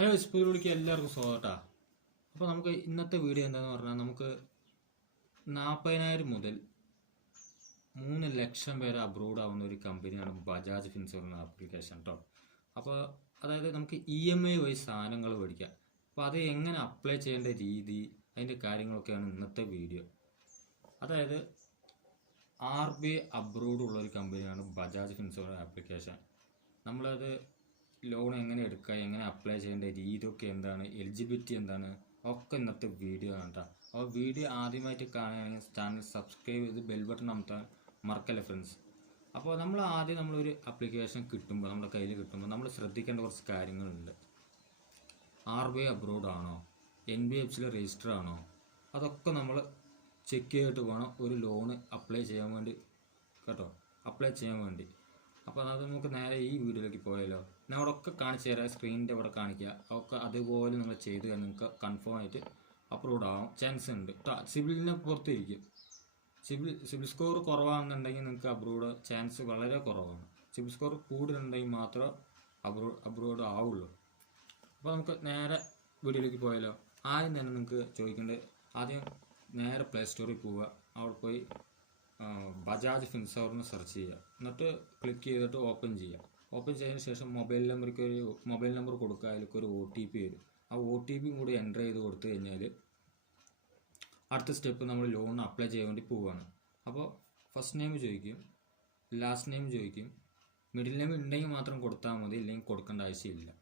Hello സ്പൂരിലേക്ക് എല്ലാവർക്കും സ്വാഗതം. അപ്പോൾ നമുക്ക് ഇന്നത്തെ വീഡിയോ എന്താണെന്ന് പറഞ്ഞാൽ നമുക്ക് 40,000 മുതൽ 3 ലക്ഷം വരെ അബ്രോഡ് ആവുന്ന ഒരു കമ്പനിയാണ് ബജാജ് ഫിൻസർ എന്ന ആപ്ലിക്കേഷൻ കേട്ടോ. അപ്പോൾ അതായത് നമുക്ക് EMI വഴി സാധനങ്ങൾ മേടിക്കാം. അപ്പോൾ അത് എങ്ങനെ അപ്ലൈ ചെയ്യേണ്ട രീതി അതിൻ്റെ കാര്യങ്ങളൊക്കെയാണ് ഇന്നത്തെ വീഡിയോ. അതായത് RBI അബ്രോഡ് ഉള്ള ഒരു കമ്പനിയാണ് ബജാജ് ഫിൻസർ ആപ്ലിക്കേഷൻ. നമ്മളത് ലോൺ എങ്ങനെ എടുക്കുക, എങ്ങനെ അപ്ലൈ ചെയ്യേണ്ട രീതിയൊക്കെ എന്താണ്, എലിജിബിലിറ്റി എന്താണ്, ഒക്കെ ഇന്നത്തെ വീഡിയോ ആണ് കേട്ടോ. അപ്പോൾ വീഡിയോ ആദ്യമായിട്ട് കാണുകയാണെങ്കിൽ ചാനൽ സബ്സ്ക്രൈബ് ചെയ്ത് ബെൽ ബട്ടൺ അമർത്താൻ മറക്കല്ലേ ഫ്രണ്ട്സ്. അപ്പോൾ നമ്മളൊരു ആപ്ലിക്കേഷൻ കിട്ടുമ്പോൾ, നമ്മുടെ കയ്യിൽ കിട്ടുമ്പോൾ നമ്മൾ ശ്രദ്ധിക്കേണ്ട കുറച്ച് കാര്യങ്ങളുണ്ട്. RBI അബ്രോഡ് ആണോ, NBFCയിൽ രജിസ്റ്റർ ആണോ, അതൊക്കെ നമ്മൾ ചെക്ക് ചെയ്തിട്ട് വേണം ഒരു ലോണ് അപ്ലൈ ചെയ്യാൻ വേണ്ടി കേട്ടോ, അപ്ലൈ ചെയ്യാൻ വേണ്ടി. അപ്പോൾ അത് നമുക്ക് നേരെ ഈ വീഡിയോയിലേക്ക് പോയാലോ. ഞാൻ അവിടെ ഒക്കെ കാണിച്ചു തരാം, സ്ക്രീനിൻ്റെ അവിടെ കാണിക്കുക. ഒക്കെ അതുപോലെ നമ്മൾ ചെയ്ത് കഴിഞ്ഞാൽ നിങ്ങൾക്ക് കൺഫേം ആയിട്ട് അപ്രൂവ്ഡ് ആവാൻ ചാൻസ് ഉണ്ട്. സിബിലിനെ പുറത്തിരിക്കും. സിബിൽ സ്കോർ കുറവാണെന്നുണ്ടെങ്കിൽ നിങ്ങൾക്ക് അബ്രോഡ് ചാൻസ് വളരെ കുറവാണ്. സിബിൽ സ്കോർ കൂടുതലുണ്ടെങ്കിൽ മാത്രമേ അബ്രോഡ് ആവുള്ളൂ. അപ്പോൾ നമുക്ക് നേരെ വീഡിയോയിലേക്ക് പോയാലോ. ആദ്യം തന്നെ നിങ്ങൾക്ക് ചോദിക്കേണ്ടത്, ആദ്യം നേരെ പ്ലേ സ്റ്റോറിൽ പോവുക. അവിടെ പോയി ബജാജ് ഫിൻസർന്ന് സെർച്ച് ചെയ്യുക. എന്നിട്ട് ക്ലിക്ക് ചെയ്തിട്ട് ഓപ്പൺ ചെയ്യുക. ഓപ്പൺ ചെയ്തതിന് ശേഷം മൊബൈൽ നമ്പർ കൊടുക്കുക. അതിലേക്ക് ഒരു OTP വരും. ആ OTP കൂടി എൻ്റർ ചെയ്ത് കൊടുത്തു കഴിഞ്ഞാൽ അടുത്ത സ്റ്റെപ്പ് നമ്മൾ ലോൺ അപ്ലൈ ചെയ്യാൻ വേണ്ടി പോവുകയാണ്. അപ്പോൾ ഫസ്റ്റ് നെയിം ചോദിക്കും, ലാസ്റ്റ് നെയിം ചോദിക്കും. മിഡിൽ നെയിം ഉണ്ടെങ്കിൽ മാത്രം കൊടുത്താൽ മതി, ഇല്ലെങ്കിൽ കൊടുക്കേണ്ട ആവശ്യമില്ല.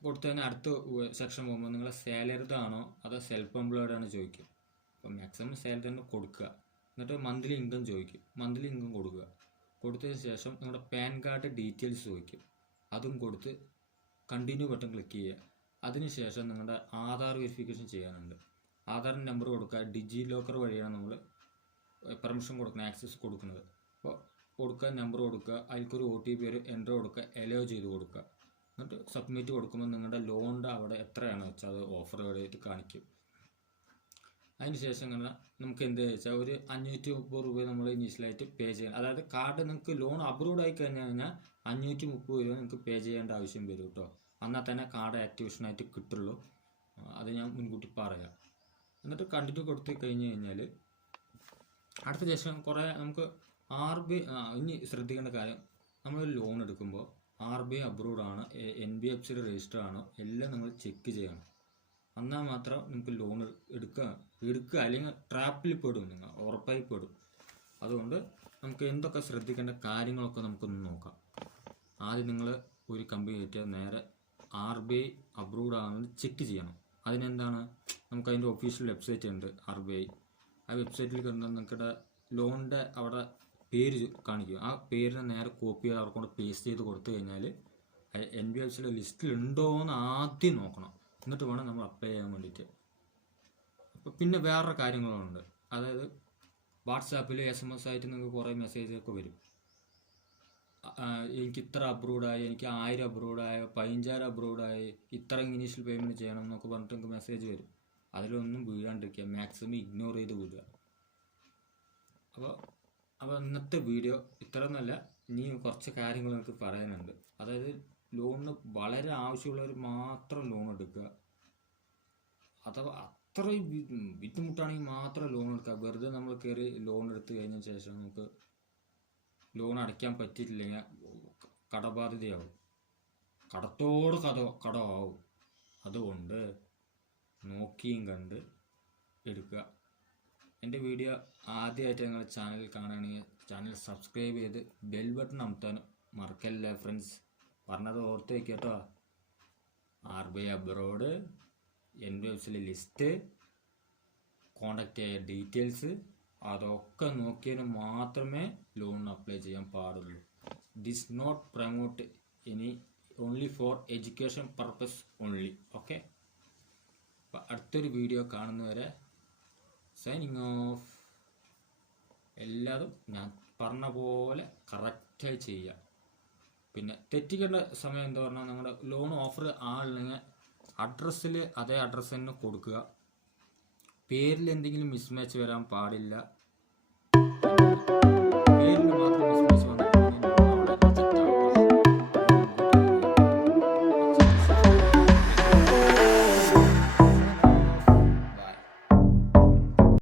കൊടുത്തു കഴിഞ്ഞാൽ അടുത്ത സെക്ഷൻ പോകുമ്പോൾ നിങ്ങളെ സാലറിഡ് ആണോ അതോ സെൽഫ് എംപ്ലോയ്ഡ് ആണോ ചോദിക്കും. അപ്പോൾ മാക്സിമം സാലറി തന്നെ കൊടുക്കുക. എന്നിട്ട് മന്ത്ലി ഇൻകം ചോദിക്കും. മന്ത്ലി ഇൻകം കൊടുക്കുക. കൊടുത്തതിന് ശേഷം നിങ്ങളുടെ പാൻ കാർഡ് ഡീറ്റെയിൽസ് ചോദിക്കും. അതും കൊടുത്ത് കണ്ടിന്യൂ ബട്ടൺ ക്ലിക്ക് ചെയ്യുക. അതിനുശേഷം നിങ്ങളുടെ ആധാർ വെരിഫിക്കേഷൻ ചെയ്യാനുണ്ട്. ആധാർ നമ്പർ കൊടുക്കുക. ഡിജി ലോക്കർ വഴിയാണ് നമ്മൾ പെർമിഷൻ കൊടുക്കുന്നത്, ആക്സസ് കൊടുക്കുന്നത്. അപ്പോൾ കൊടുക്കുക, നമ്പർ കൊടുക്കുക, അതിൽക്കൊരു OTP വരും, എൻ്റർ കൊടുക്കുക, എലോ ചെയ്ത് കൊടുക്കുക. എന്നിട്ട് സബ്മിറ്റ് കൊടുക്കുമ്പോൾ നിങ്ങളുടെ ലോണിൻ്റെ അവിടെ എത്രയാണ് വെച്ചാൽ അത് ഓഫർ വഴിയായിട്ട് കാണിക്കും. അതിന് ശേഷം നമുക്ക് എന്ത് വെച്ചാൽ ഒരു 530 രൂപ നമ്മൾ ഇനീഷ്യലായിട്ട് പേ ചെയ്യണം. അതായത് കാർഡ് നിങ്ങൾക്ക് ലോൺ അപ്രൂവ്ഡ് ആയി കഴിഞ്ഞാൽ 530 രൂപ നിങ്ങൾക്ക് പേ ചെയ്യേണ്ട ആവശ്യം വരും കേട്ടോ. എന്നാൽ തന്നെ കാർഡ് ആക്ടിവേഷനായിട്ട് കിട്ടുള്ളൂ. അത് ഞാൻ മുൻകൂട്ടി പറയാം. എന്നിട്ട് കണ്ടിന്യൂ കൊടുത്ത് കഴിഞ്ഞ് കഴിഞ്ഞാൽ അടുത്ത ശേഷം കുറേ നമുക്ക് ഇനി ശ്രദ്ധിക്കേണ്ട കാര്യം, നമ്മൾ ലോൺ എടുക്കുമ്പോൾ RBI അബ്രൂവ്ഡ് ആണ്, NBFCയിൽ രജിസ്റ്റർ ആണോ എല്ലാം നിങ്ങൾ ചെക്ക് ചെയ്യണം. എന്നാൽ മാത്രം നിങ്ങൾക്ക് ലോൺ എടുക്കുക അല്ലെങ്കിൽ ട്രാപ്പിൽ പെടും, നിങ്ങൾ ഉറപ്പായി പെടും. അതുകൊണ്ട് നമുക്ക് എന്തൊക്കെ ശ്രദ്ധിക്കേണ്ട കാര്യങ്ങളൊക്കെ നമുക്കൊന്ന് നോക്കാം. ആദ്യം നിങ്ങൾ ഒരു കമ്പനി കയറ്റിയാൽ നേരെ RBI അബ്രൂവ്ഡ് ആണെന്ന് ചെക്ക് ചെയ്യണം. അതിനെന്താണ്, നമുക്ക് അതിൻ്റെ ഒഫീഷ്യൽ വെബ്സൈറ്റ് ഉണ്ട് RBI. ആ വെബ്സൈറ്റിൽ കണ്ടാൽ നിങ്ങളുടെ ലോണിൻ്റെ അവിടെ പേര് കാണിക്കും. ആ പേരിനെ നേരെ കോപ്പി ചെയ്ത് അവിടെ കൊണ്ട് പേസ്റ്റ് ചെയ്ത് കൊടുത്തു കഴിഞ്ഞാൽ NBFCയുടെ ലിസ്റ്റിൽ ഉണ്ടോ എന്ന് ആദ്യം നോക്കണം. എന്നിട്ട് വേണം നമ്മൾ അപ്ലൈ ചെയ്യാൻ വേണ്ടിയിട്ട്. അപ്പോൾ പിന്നെ വേറെ കാര്യങ്ങളുണ്ട്. അതായത് വാട്സാപ്പിൽ SMS ആയിട്ട് നിങ്ങൾക്ക് കുറേ മെസ്സേജൊക്കെ വരും. എനിക്ക് ഇത്ര അബ്രൂവ്ഡായി, എനിക്ക് 1000 അബ്രൂവ്ഡായോ, 15,000 അബ്രൂവ്ഡായി, ഇത്ര ഇനീഷ്യൽ പേയ്മെൻറ്റ് ചെയ്യണം എന്നൊക്കെ പറഞ്ഞിട്ട് നിങ്ങൾക്ക് മെസ്സേജ് വരും. അതിലൊന്നും വീഴാണ്ടിരിക്കുക, മാക്സിമം ഇഗ്നോർ ചെയ്ത് വിടുക. അപ്പോൾ ഇന്നത്തെ വീഡിയോ ഇത്ര ഒന്നുമല്ല, ഇനി കുറച്ച് കാര്യങ്ങൾ നിങ്ങൾക്ക് പറയാനുണ്ട്. അതായത് ലോണിന് വളരെ ആവശ്യമുള്ളവർ മാത്രം ലോൺ എടുക്കുക. അഥവാ അത്രയും ബുദ്ധിമുട്ടാണെങ്കിൽ മാത്രം ലോൺ എടുക്കുക. വെറുതെ നമ്മൾ കയറി ലോൺ എടുത്തു കഴിഞ്ഞ ശേഷം നമുക്ക് ലോൺ അടയ്ക്കാൻ പറ്റിയിട്ടില്ലെങ്കിൽ കടബാധ്യതയാവും, കടത്തോട് കടമാവും. അതുകൊണ്ട് നോക്കിയും കണ്ട് എടുക്കുക. എൻ്റെ വീഡിയോ ആദ്യമായിട്ട് നിങ്ങൾ ചാനൽ കാണുകയാണെങ്കിൽ ചാനൽ സബ്സ്ക്രൈബ് ചെയ്ത് ബെൽ ബട്ടൺ അമർത്താൻ മറക്കല്ല ഫ്രണ്ട്സ്. പറഞ്ഞത് ഓർത്ത് വയ്ക്കുക കേട്ടോ. RBI അബ്രോഡ്, NBFCയിലെ ലിസ്റ്റ്, കോണ്ടാക്ട് ചെയ്യ ഡീറ്റെയിൽസ്, അതൊക്കെ നോക്കിയതിന് മാത്രമേ ലോൺ അപ്ലൈ ചെയ്യാൻ പാടുള്ളൂ. This not promote only for education purpose only. Okay, അപ്പം അടുത്തൊരു വീഡിയോ കാണുന്നവരെ സൈനിങ് ഓഫ്. എല്ലാതും ഞാൻ പറഞ്ഞ പോലെ കറക്റ്റായി ചെയ്യുക. പിന്നെ തെറ്റിക്കേണ്ട സമയം എന്താ പറഞ്ഞാൽ, നിങ്ങളുടെ ലോൺ ഓഫർ ആണെങ്കിൽ അഡ്രസ്സിൽ അതേ അഡ്രസ്സ് തന്നെ കൊടുക്കുക. പേരിൽ എന്തെങ്കിലും മിസ്മാച്ച് വരാൻ പാടില്ല. പേരിൽ മാത്രം മിസ്മാച്ച്